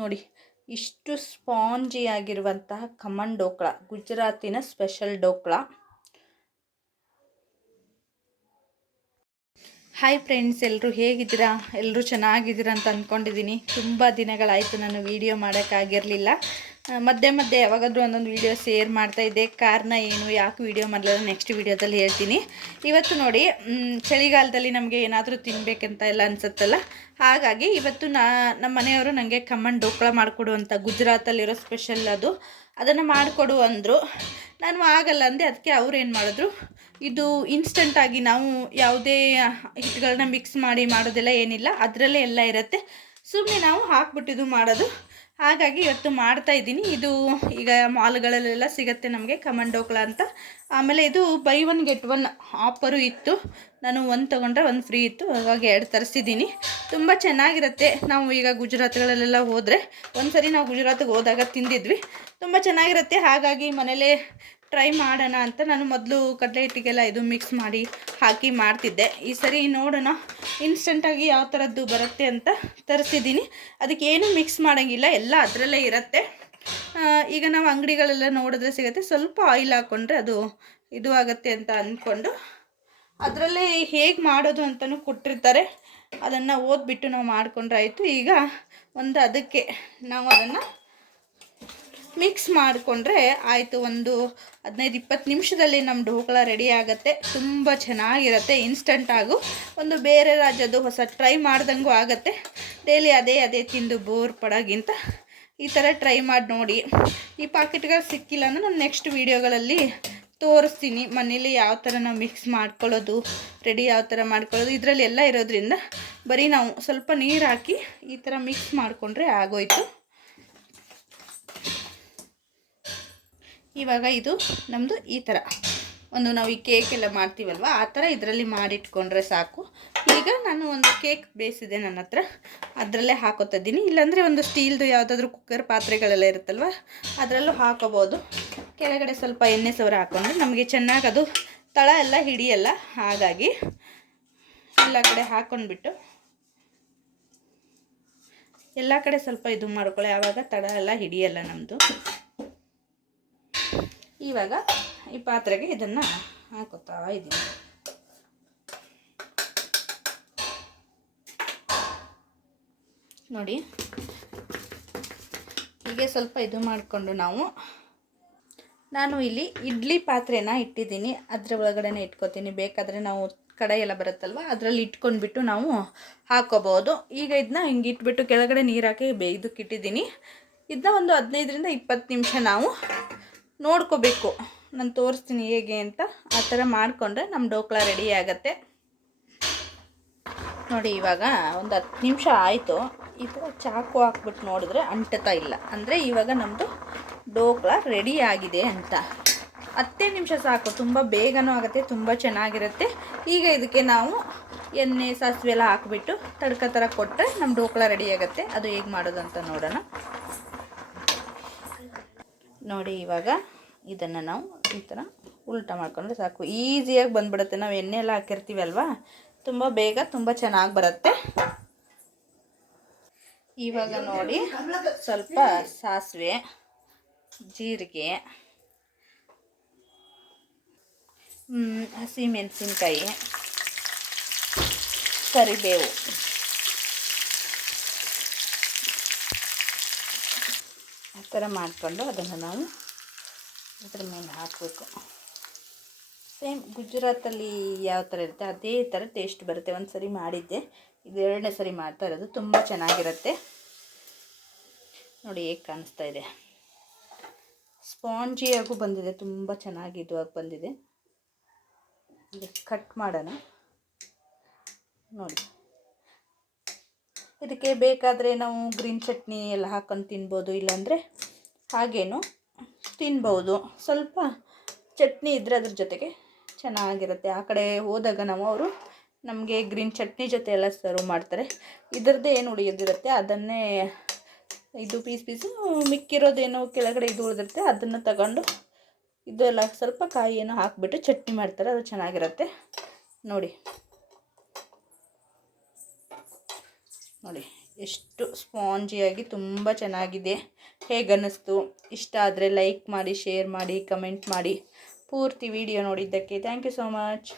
ನೋಡಿ ಇಷ್ಟು ಸ್ಪಾಂಜಿ ಆಗಿರುವಂತಹ ಖಮನ್ ಡೋಕ್ಲಾ, ಗುಜರಾತಿನ ಸ್ಪೆಷಲ್ ಡೋಕ್ಲಾ. ಹಾಯ್ ಫ್ರೆಂಡ್ಸ್, ಎಲ್ಲರೂ ಹೇಗಿದ್ದೀರಾ? ಎಲ್ಲರೂ ಚೆನ್ನಾಗಿದ್ದೀರಾ ಅಂತ ಅಂದ್ಕೊಂಡಿದ್ದೀನಿ. ತುಂಬ ದಿನಗಳಾಯಿತು ನಾನು ವೀಡಿಯೋ ಮಾಡೋಕ್ಕಾಗಿರಲಿಲ್ಲ. ಮಧ್ಯೆ ಮಧ್ಯೆ ಯಾವಾಗಾದರೂ ಒಂದೊಂದು ವೀಡಿಯೋ ಶೇರ್ ಮಾಡ್ತಾಯಿದ್ದೆ. ಕಾರಣ ಏನು, ಯಾಕೆ ವೀಡಿಯೋ ಮಾಡಲಿಲ್ಲ, ನೆಕ್ಸ್ಟ್ ವೀಡಿಯೋದಲ್ಲಿ ಹೇಳ್ತೀನಿ. ಇವತ್ತು ನೋಡಿ, ಚಳಿಗಾಲದಲ್ಲಿ ನಮಗೆ ಏನಾದರೂ ತಿನ್ನಬೇಕಂತ ಎಲ್ಲ ಅನಿಸುತ್ತಲ್ಲ, ಹಾಗಾಗಿ ಇವತ್ತು ನಮ್ಮ ಮನೆಯವರು ನನಗೆ ಖಮನ್ ಡೋಕ್ಲಾ ಮಾಡಿಕೊಡು ಅಂತ, ಗುಜರಾತಲ್ಲಿರೋ ಸ್ಪೆಷಲ್ ಅದು, ಅದನ್ನು ಮಾಡಿಕೊಡು ಅಂದರು. ನಾನು ಆಗಲ್ಲ ಅಂದೆ. ಅದಕ್ಕೆ ಅವ್ರು ಏನು ಮಾಡಿದ್ರು, ಇದು ಇನ್ಸ್ಟಂಟಾಗಿ ನಾವು ಯಾವುದೇ ಹಿಟ್ಟುಗಳನ್ನ ಮಿಕ್ಸ್ ಮಾಡಿ ಮಾಡೋದೆಲ್ಲ ಏನಿಲ್ಲ, ಅದರಲ್ಲೇ ಎಲ್ಲ ಇರುತ್ತೆ, ಸುಮ್ಮನೆ ನಾವು ಹಾಕ್ಬಿಟ್ಟಿದ್ದು ಮಾಡೋದು. ಹಾಗಾಗಿ ಇವತ್ತು ಮಾಡ್ತಾಯಿದ್ದೀನಿ. ಇದು ಈಗ ಮಾಲ್ಗಳಲ್ಲೆಲ್ಲ ಸಿಗುತ್ತೆ ನಮಗೆ ಖಮನ್ ಡೋಕ್ಲಾ ಅಂತ. ಆಮೇಲೆ ಇದು ಬೈ 1 get 1 ಆಫರು ಇತ್ತು. ನಾನು 1 ತೊಗೊಂಡ್ರೆ 1 ಫ್ರೀ ಇತ್ತು, ಹಾಗಾಗಿ 2 ತರಿಸಿದ್ದೀನಿ. ತುಂಬ ಚೆನ್ನಾಗಿರುತ್ತೆ. ನಾವು ಈಗ ಗುಜರಾತ್ಗಳಲ್ಲೆಲ್ಲ ಹೋದರೆ, ಒಂದ್ಸರಿ ನಾವು ಗುಜರಾತ್ಗೆ ಹೋದಾಗ ತಿಂದಿದ್ವಿ, ತುಂಬ ಚೆನ್ನಾಗಿರುತ್ತೆ. ಹಾಗಾಗಿ ಮನೇಲೇ ಟ್ರೈ ಮಾಡೋಣ ಅಂತ ನಾನು ಮೊದಲು ಕಡಲೆ ಹಿಟ್ಟಿಗೆಲ್ಲ ಇದು ಮಿಕ್ಸ್ ಮಾಡಿ ಹಾಕಿ ಮಾಡ್ತಿದ್ದೆ. ಈ ಸರಿ ನೋಡೋಣ ಇನ್ಸ್ಟಂಟಾಗಿ ಯಾವ ಥರದ್ದು ಬರುತ್ತೆ ಅಂತ ತರಿಸಿದ್ದೀನಿ. ಅದಕ್ಕೆ ಏನೂ ಮಿಕ್ಸ್ ಮಾಡೋಂಗಿಲ್ಲ, ಎಲ್ಲ ಅದರಲ್ಲೇ ಇರುತ್ತೆ. ಈಗ ನಾವು ಅಂಗಡಿಗಳೆಲ್ಲ ನೋಡಿದ್ರೆ ಸಿಗುತ್ತೆ, ಸ್ವಲ್ಪ ಆಯಿಲ್ ಹಾಕ್ಕೊಂಡ್ರೆ ಅದು ಇದು ಆಗುತ್ತೆ ಅಂತ ಅಂದ್ಕೊಂಡು ಅದರಲ್ಲೇ ಹೇಗೆ ಮಾಡೋದು ಅಂತಲೂ ಕೊಟ್ಟಿರ್ತಾರೆ. ಅದನ್ನು ಓದ್ಬಿಟ್ಟು ನಾವು ಮಾಡಿಕೊಂಡ್ರೆ ಆಯಿತು. ಈಗ ಅದಕ್ಕೆ ನಾವು ಅದನ್ನು ಮಿಕ್ಸ್ ಮಾಡಿಕೊಂಡ್ರೆ ಆಯಿತು. 15-20 ನಿಮಿಷದಲ್ಲಿ ನಮ್ಮ ಡೋಕ್ಲಾ ರೆಡಿ ಆಗುತ್ತೆ. ತುಂಬ ಚೆನ್ನಾಗಿರುತ್ತೆ. ಇನ್ಸ್ಟಂಟಾಗು ಬೇರೆ ರಾಜ್ಯದ್ದು ಹೊಸ ಟ್ರೈ ಮಾಡ್ದಂಗೂ ಆಗುತ್ತೆ. ಡೈಲಿ ಅದೇ ತಿಂದು ಬೋರ್ ಪಡೋಕ್ಕಿಂತ ಈ ಥರ ಟ್ರೈ ಮಾಡಿ ನೋಡಿ. ಈ ಪಾಕೆಟ್ಗಳು ಸಿಕ್ಕಿಲ್ಲ ಅಂದರೆ ನಾನು ನೆಕ್ಸ್ಟ್ ವೀಡಿಯೋಗಳಲ್ಲಿ ತೋರಿಸ್ತೀನಿ ಮನೇಲಿ ಯಾವ ಥರ ನಾವು ಮಿಕ್ಸ್ ಮಾಡ್ಕೊಳ್ಳೋದು, ರೆಡಿ ಯಾವ ಥರ ಮಾಡ್ಕೊಳ್ಳೋದು. ಇದರಲ್ಲಿ ಎಲ್ಲ ಇರೋದ್ರಿಂದ ಬರೀ ನಾವು ಸ್ವಲ್ಪ ನೀರು ಹಾಕಿ ಈ ಥರ ಮಿಕ್ಸ್ ಮಾಡಿಕೊಂಡ್ರೆ ಆಗೋಯ್ತು. ಇವಾಗ ಇದು ನಮ್ಮದು ಈ ಥರ ನಾವು ಈ ಕೇಕ್ ಎಲ್ಲ ಮಾಡ್ತೀವಲ್ವ, ಆ ಥರ ಇದರಲ್ಲಿ ಮಾಡಿಟ್ಕೊಂಡ್ರೆ ಸಾಕು. ಈಗ ನಾನು ಒಂದು ಕೇಕ್ ಬೇಯಿಸಿದೆ ನನ್ನ ಹತ್ರ, ಅದರಲ್ಲೇ ಹಾಕೋತಾ ಇದ್ದೀನಿ. ಇಲ್ಲಾಂದರೆ ಸ್ಟೀಲ್ದು ಯಾವುದಾದ್ರೂ ಕುಕ್ಕರ್ ಪಾತ್ರೆಗಳೆಲ್ಲ ಇರುತ್ತಲ್ವ, ಅದರಲ್ಲೂ ಹಾಕೋಬೋದು. ಕೆಳಗಡೆ ಸ್ವಲ್ಪ ಎಣ್ಣೆ ಸವರ ಹಾಕ್ಕೊಂಡ್ರೆ ನಮಗೆ ಚೆನ್ನಾಗಿ ಅದು ತಳ ಎಲ್ಲ ಹಿಡಿಯಲ್ಲ. ಹಾಗಾಗಿ ಎಲ್ಲ ಕಡೆ ಹಾಕ್ಕೊಂಡ್ಬಿಟ್ಟು ಎಲ್ಲ ಕಡೆ ಸ್ವಲ್ಪ ಇದು ಮಾಡ್ಕೊಳ್ಳಿ, ಆವಾಗ ತಳ ಎಲ್ಲ ಹಿಡಿಯಲ್ಲ ನಮ್ಮದು. ಇವಾಗ ಈ ಪಾತ್ರೆಗೆ ಇದನ್ನು ಹಾಕೋತಾ ಇದ್ದೀನಿ. ನೋಡಿ, ಹೀಗೆ ಸ್ವಲ್ಪ ಇದು ಮಾಡಿಕೊಂಡು ನಾನು ಇಲ್ಲಿ ಇಡ್ಲಿ ಪಾತ್ರೆನ ಇಟ್ಟಿದ್ದೀನಿ, ಅದರ ಒಳಗಡೆ ಇಟ್ಕೋತೀನಿ. ಬೇಕಾದರೆ ನಾವು ಕಡಾಯಿ ಎಲ್ಲ ಬರುತ್ತಲ್ವ, ಅದರಲ್ಲಿ ಇಟ್ಕೊಂಡ್ಬಿಟ್ಟು ನಾವು ಹಾಕೋಬೋದು. ಈಗ ಇದನ್ನ ಹಿಂಗೆ ಇಟ್ಬಿಟ್ಟು ಕೆಳಗಡೆ ನೀರು ಹಾಕಿ ಇದಕ್ಕೆ ಇಟ್ಟಿದ್ದೀನಿ. ಇದನ್ನ 15-20 ನಿಮಿಷ ನಾವು ನೋಡ್ಕೋಬೇಕು. ನಾನು ತೋರಿಸ್ತೀನಿ ಹೇಗೆ ಅಂತ. ಆ ಥರ ಮಾಡಿಕೊಂಡ್ರೆ ನಮ್ಮ ಡೋಕ್ಲಾ ರೆಡಿ ಆಗುತ್ತೆ. ನೋಡಿ, ಇವಾಗ 10 ನಿಮಿಷ ಆಯಿತು. ಈ ಥರ ಚಾಕು ಹಾಕ್ಬಿಟ್ಟು ನೋಡಿದ್ರೆ ಅಂಟುತ್ತಾ ಇಲ್ಲ, ಅಂದರೆ ಇವಾಗ ನಮ್ಮದು ಡೋಕ್ಲಾ ರೆಡಿ ಆಗಿದೆ ಅಂತ. 10 ನಿಮಿಷ ಸಾಕು, ತುಂಬ ಬೇಗನೂ ಆಗುತ್ತೆ, ತುಂಬ ಚೆನ್ನಾಗಿರುತ್ತೆ. ಈಗ ಇದಕ್ಕೆ ನಾವು ಎಣ್ಣೆ ಸಾಸಿವೆ ಎಲ್ಲ ಹಾಕ್ಬಿಟ್ಟು ತಡ್ಕ ಥರ ಕೊಟ್ಟರೆ ನಮ್ಮ ಡೋಕ್ಲಾ ರೆಡಿ ಆಗುತ್ತೆ. ಅದು ಹೇಗೆ ಮಾಡೋದು ಅಂತ ನೋಡೋಣ. ನೋಡಿ, ಇವಾಗ ಇದನ್ನು ನಾವು ಈ ಥರ ಉಲ್ಟಾ ಮಾಡ್ಕೊಂಡ್ರೆ ಸಾಕು, ಈಸಿಯಾಗಿ ಬಂದುಬಿಡುತ್ತೆ. ನಾವು ಎಣ್ಣೆ ಎಲ್ಲ ಹಾಕಿರ್ತೀವಲ್ವ, ತುಂಬ ಬೇಗ ತುಂಬ ಚೆನ್ನಾಗಿ ಬರುತ್ತೆ. ಇವಾಗ ನೋಡಿ, ಸ್ವಲ್ಪ ಸಾಸಿವೆ, ಜೀರಿಗೆ, ಹಸಿಮೆಣಸಿನ್ಕಾಯಿ, ಕರಿಬೇವು, ಆ ಥರ ಮಾಡಿಕೊಂಡು ಅದನ್ನು ನಾವು ಇದ್ರ ಮೇಲೆ ಹಾಕಬೇಕು. ಸೇಮ್ ಗುಜರಾತಲ್ಲಿ ಯಾವ ಥರ ಇರುತ್ತೆ ಅದೇ ಥರ ಟೇಸ್ಟ್ ಬರುತ್ತೆ. ಒಂದು ಸರಿ ಮಾಡಿದ್ದೆ, ಇದು 2ನೇ ಸರಿ ಮಾಡ್ತಾ ಇರೋದು. ತುಂಬ ಚೆನ್ನಾಗಿರುತ್ತೆ. ನೋಡಿ ಹೇಗೆ ಕಾಣಿಸ್ತಾ ಇದೆ, ಸ್ಪಾಂಜಿಯಾಗೂ ಬಂದಿದೆ, ತುಂಬ ಚೆನ್ನಾಗಿ ಇದುವಾಗಿ ಬಂದಿದೆ. ಕಟ್ ಮಾಡೋಣ. ನೋಡಿ, ಇದಕ್ಕೆ ಬೇಕಾದರೆ ನಾವು ಗ್ರೀನ್ ಚಟ್ನಿ ಎಲ್ಲ ಹಾಕ್ಕೊಂಡು ತಿನ್ಬೋದು, ಇಲ್ಲಾಂದರೆ ಹಾಗೇನು ತಿನ್ಬೋದು. ಸ್ವಲ್ಪ ಚಟ್ನಿ ಇದ್ದರೆ ಅದ್ರ ಜೊತೆಗೆ ಚೆನ್ನಾಗಿರುತ್ತೆ. ಆ ಕಡೆ ಹೋದಾಗ ಅವರು ನಮಗೆ ಗ್ರೀನ್ ಚಟ್ನಿ ಜೊತೆ ಎಲ್ಲ ಸರ್ವ್ ಮಾಡ್ತಾರೆ. ಇದರದ್ದೇ ಏನು ಉಳಿಯೋದಿರುತ್ತೆ ಅದನ್ನೇ ಇದು ಪೀಸು ಮಿಕ್ಕಿರೋದೇನೋ ಕೆಳಗಡೆ ಇದು ಉಳಿದಿರುತ್ತೆ, ಅದನ್ನು ತಗೊಂಡು ಇದೆಲ್ಲ ಸ್ವಲ್ಪ ಕಾಯಿಯನ್ನು ಹಾಕಿಬಿಟ್ಟು ಚಟ್ನಿ ಮಾಡ್ತಾರೆ, ಅದು ಚೆನ್ನಾಗಿರುತ್ತೆ. ನೋಡಿ ಎಷ್ಟು ಸ್ಪಾಂಜಿಯಾಗಿ ತುಂಬ ಚೆನ್ನಾಗಿದೆ. ಹೇಗನ್ನಿಸ್ತು? ಇಷ್ಟ ಆದರೆ ಲೈಕ್ ಮಾಡಿ, ಶೇರ್ ಮಾಡಿ, ಕಮೆಂಟ್ ಮಾಡಿ. ಪೂರ್ತಿ ವಿಡಿಯೋ ನೋಡಿದ್ದಕ್ಕೆ ಥ್ಯಾಂಕ್ ಯು ಸೋ ಮಚ್.